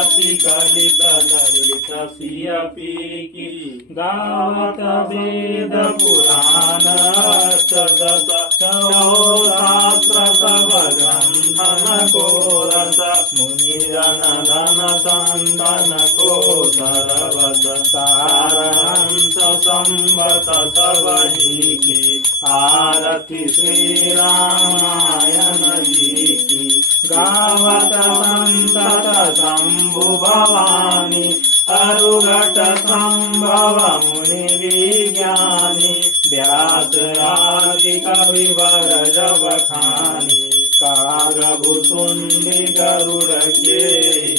आरती कलित ललित सिय Peaky गावत वेद पुराण अष्टदश शास्त्र सब ग्रंथन को रस मुनिजन धन संतन को सरवत तारहंस संवत सबही की आरती श्री रामायण जी की गावत संतत शंभु भवानी अरुघट संभव मुनि विज्ञानी व्यास आदि कविवर जब खानी कागभुसुंडी गरुड़ के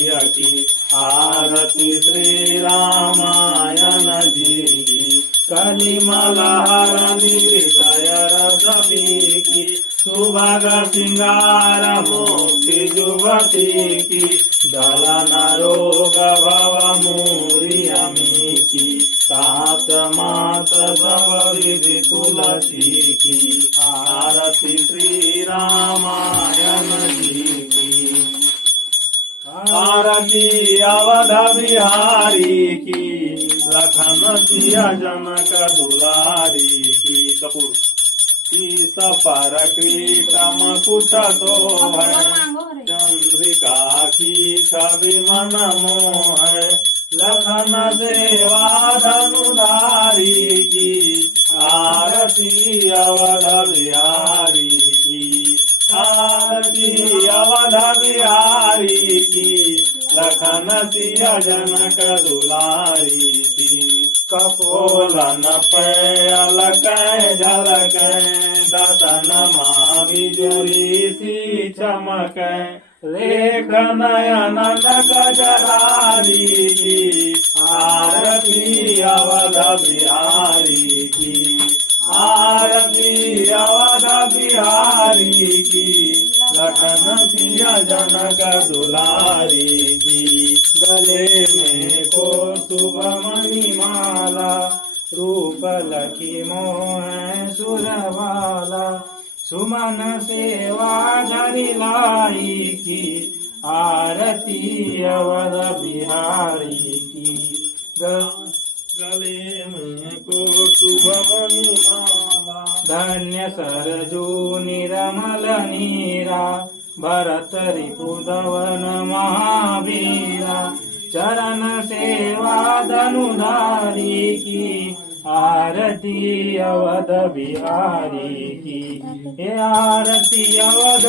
यकी आरती श्री रामायण जी की कलिमलहर विषय रस पीकी सुभग सिंगार मुक्ति जुवती की दलन रोग भव मूरी अमी की सात मात सब विधि तुलसी की आरती श्री रामायण जी की आरती अवध बिहारी की लखन सिया जनक दुलारी की कपूर सपर कीटम कुट शोभय चंद्रिका की छवि मन मोह लखन सेवा धनुधारी की आरती अवध बिहारी की आरती अवध बिहारी की लखन सिया जनक दुलारी की कपोलन पैलक झलक दतन बिजुरी सी चमक लेख नयन गजरारी की आरती अवध बिहारी की आरती अवध बिहारी की लखन सिया जनक दुलारी की गले में को शुभ मणिमाला रूप लखी मोह सुरवाला सुमन सेवा धरि लाई की आरती अवध बिहारी की गले में को शुभ मणिमाला धन्य सरजू निरमल नीरा भरत रिपुदवन महावीरा चरण सेवा धनुधारी की आरती अवध बिहारी की आरती अवध